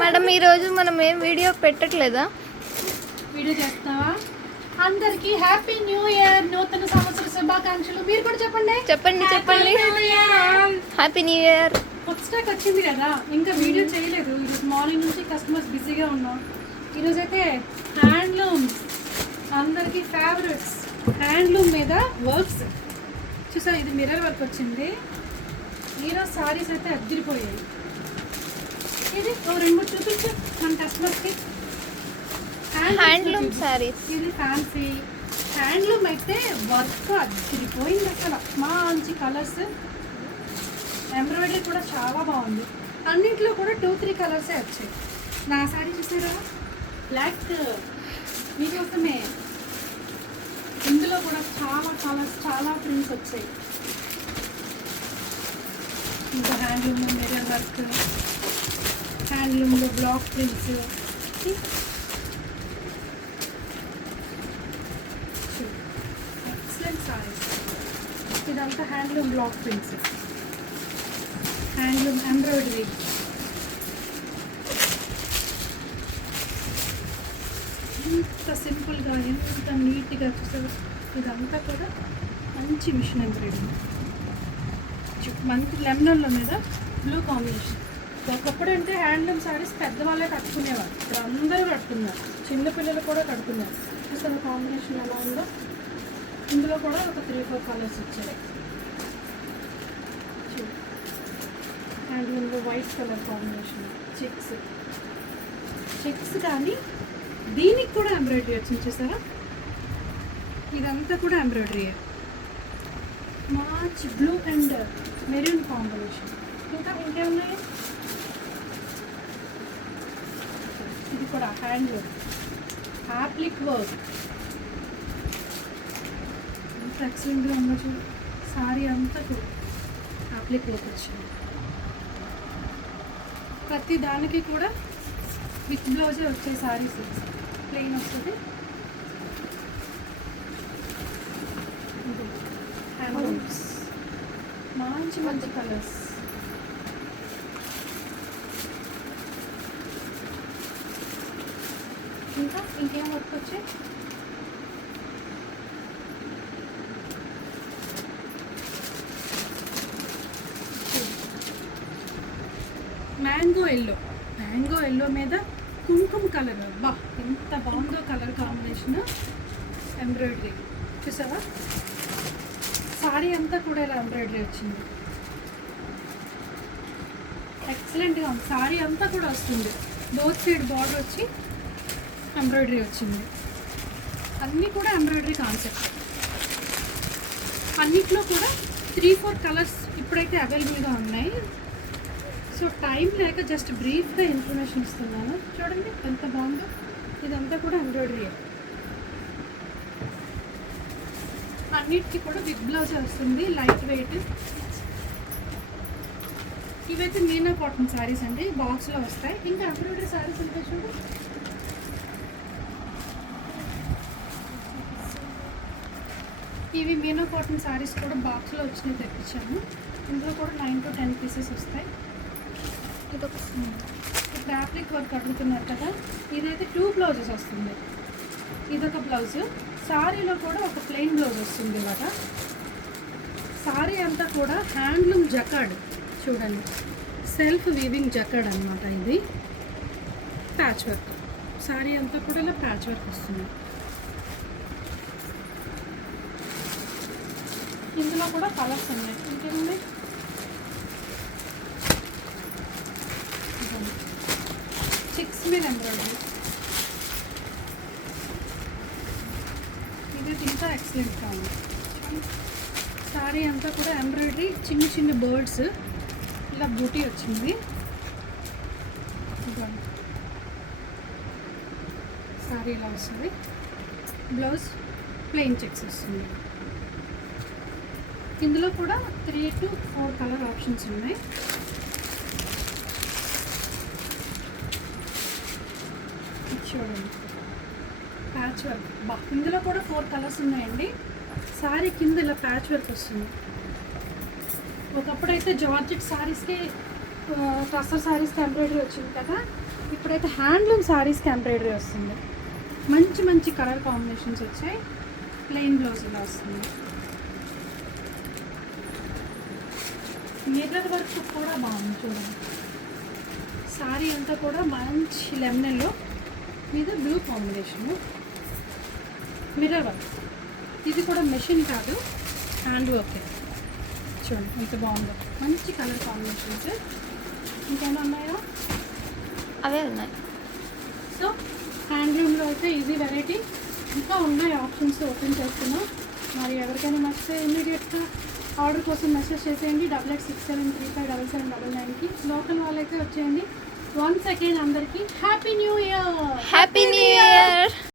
Madam ఈరోజు మనం ఏం వీడియో పెట్టట్లేదా? వీడియో చేస్తావా? అందరికి హ్యాపీ న్యూ ఇయర్, నూతన సంవత్సర శుభాకాంక్షలు. మీరు కూడా చెప్పండి. చెప్పండి చెప్పండి. Happy new year. కొత్త స్టాక్ వచ్చింది కదా, ఇంకా వీడియో చేయలేదు. ఈరోజు మార్నింగ్ నుంచి కస్టమర్స్ బిజీగా ఉన్నాం. ఈరోజు అయితే హ్యాండ్లూమ్స్ అందరికి ఫేవరెట్స్. హ్యాండ్లూమ్ మీద వర్క్స్ చూసా, ఇది మిర్రర్ వర్క్ వచ్చింది. ఈరోజు సారీస్ అయితే అద్దరిపోయాయి. ఇది ఓ రెండు మూడు చూపించు మన కస్టమర్స్కి. హ్యాండ్లూమ్ సారీస్. ఇది ఫ్యాన్సీ హ్యాండ్లూమ్ అయితే వర్క్ అద్దరిపోయింది అసలు. మంచి కలర్స్, ఎంబ్రాయిడరీ కూడా చాలా బాగుంది. అన్నింటిలో కూడా 2-3 కలర్సే వచ్చాయి. నా సారీ చూసారా, బ్లాక్ మీకోసమే. ఇందులో కూడా చాలా కలర్స్, చాలా ప్రింట్స్ వచ్చాయి. ఇంకా హ్యాండ్లూమ్లో మిర్రర్ వర్క్, హ్యాండ్లూమ్లో బ్లాక్ ప్రింట్స్. ఎక్సలెంట్ సారీస్. ఇదంతా handloom block prints, handloom embroidery. ఎంత సింపుల్గా, ఎంత నీట్గా చూసారు. ఇదంతా కూడా మంచి మిషన్ ఎంబ్రాయిడరీ. మంచి లెమనల్లో మీద బ్లూ కాంబినేషన్. ఒకప్పుడు అంటే హ్యాండ్లూమ్ సారీస్ పెద్దవాళ్ళే కట్టుకునేవారు, ఇప్పుడు అందరూ కట్టుకున్నారు. చిన్నపిల్లలు కూడా కట్టుకున్నారు. చూసారు కాంబినేషన్ ఎలా ఉందో. ఇందులో కూడా ఒక 3-4 కలర్స్ వచ్చాయి. హ్యాండ్లూమ్లో వైట్ కలర్ కాంబినేషన్, చెక్స్ కానీ దీనికి కూడా ఎంబ్రాయిడరీ వచ్చింది చూసారా. ఇదంతా కూడా ఎంబ్రాయిడరీ. మంచి బ్లూ అండ్ మెరూన్ కాంబినేషన్. ఇంకా ఇంకేమున్నాయి. ఇది కూడా హ్యాండ్ వర్క్, యాప్లిక్ వర్క్. ఎంత ఎక్సలెంట్గా ఉందో చూడు. సారీ అంతా కూడా యాప్లిక్ వర్క్ వచ్చింది. ప్రతి దానికి కూడా విత్ బ్లౌజే వచ్చే సారీస్. ప్లెయిన్ వస్తుంది. హ్యాండ్లూమ్స్ మంచి కలర్స్. ఇంకేం వర్క్ వచ్చాయి. మ్యాంగో ఎల్లో మీద కుంకుమ కలర్. బా ఎంత బాగుందో కలర్ కాంబినేషన్. ఎంబ్రాయిడరీ చూసావా. సారీ అంతా కూడా ఇలా ఎంబ్రాయిడరీ వచ్చింది. ఎక్సలెంట్గా ఉంది. సారీ అంతా కూడా వస్తుంది. బోత్ సైడ్ బార్డర్ వచ్చి ఎంబ్రాయిడరీ వచ్చింది. అన్నీ కూడా ఎంబ్రాయిడరీ కాన్సెప్ట్. అన్నిట్లో కూడా 3-4 కలర్స్ ఇప్పుడైతే అవైలబుల్గా ఉన్నాయి. సో టైం లేక జస్ట్ బ్రీఫ్గా ఇన్ఫర్మేషన్ ఇస్తున్నాను. చూడండి ఎంత బాగుందో. ఇదంతా కూడా ఎంబ్రాయిడరీ. అన్నిటికీ కూడా బిగ్ బ్లౌజ్ వస్తుంది, లైట్ వెయిట్. ఇవైతే మీనా కాటన్ శారీస్ అండి, బాక్స్లో వస్తాయి. ఇంకా ఎంబ్రాయిడరీ శారీస్ ఉంటాయి చూడు. ఇవి మీనా కాటన్ శారీస్ కూడా బాక్స్లో వచ్చినాయి, తెప్పించాము. ఇందులో కూడా 9-10 పీసెస్ వస్తాయి. ఇప్పుడు యాప్లిక్ వర్క్ అడుగుతున్నారు కదా, ఇదైతే 2 బ్లౌజెస్ వస్తుంది. ఇదొక బ్లౌజ్. సారీలో కూడా ఒక ప్లెయిన్ బ్లౌజ్ వస్తుంది ఇలాగా. సారీ అంతా కూడా హ్యాండ్లూమ్ జకార్డ్ చూడండి, సెల్ఫ్ వీవింగ్ జకార్డ్ అనమాట. ఇది ప్యాచ్ వర్క్. సారీ అంతా కూడా ఇలా ప్యాచ్ వర్క్ వస్తుంది. ఇందులో కూడా కలర్స్ ఉన్నాయి. ఇంకేమున్నాయి. చెక్స్ మీద ఎంబ్రాయిడరీ. ఇది ఇంకా ఎక్సలెంట్గా ఉంది. సారీ అంతా కూడా ఎంబ్రాయిడరీ, చిన్న బర్డ్స్, ఇలా బూటీ వచ్చింది. సారీ ఇలా వస్తుంది. బ్లౌజ్ ప్లెయిన్ చెక్స్ వస్తుంది. ఇందులో కూడా 3-4 కలర్ ఆప్షన్స్ ఉన్నాయి. చూడండి ప్యాచ్ వర్క్. ఇందులో కూడా 4 కలర్స్ ఉన్నాయండి. సారీ కింద ఇలా ప్యాచ్ వర్క్ వస్తుంది. ఒకప్పుడు అయితే జార్జెట్ సారీస్కి టస్సర్ సారీస్కి ఎంబ్రాయిడరీ వచ్చింది కదా, ఇప్పుడైతే హ్యాండ్లూమ్ సారీస్కి ఎంబ్రాయిడరీ వస్తుంది. మంచి మంచి కలర్ కాంబినేషన్స్ వచ్చాయి. ప్లెయిన్ బ్లౌజ్ ఇలా వస్తుంది. మిర్రర్ వర్క్ కూడా బాగుంది చూడండి. సారీ అంతా కూడా మంచి లెమనెల్లో మీద బ్లూ కాంబినేషను. మిర్రర్ వర్క్ ఇది కూడా మెషిన్ కాదు, హ్యాండ్ వర్క్. చూడండి ఎంత బాగుందో, మంచి కలర్ కాంబినేషన్స్. ఇంకేమైనా ఉన్నాయా? అవే ఉన్నాయి. సో హ్యాండ్లూమ్లో అయితే ఇది వెరైటీ. ఇంకా ఉన్నాయి ఆప్షన్స్, ఓపెన్ చేస్తున్నాం. మరి ఎవరికైనా నచ్చితే ఇమీడియట్గా ఆర్డర్ కోసం మెసేజ్ చేసేయండి 8867357799కి. లోకల్ వాళ్ళైతే వచ్చేయండి. వన్స్ అగైన్ అందరికీ happy new year. Happy new year.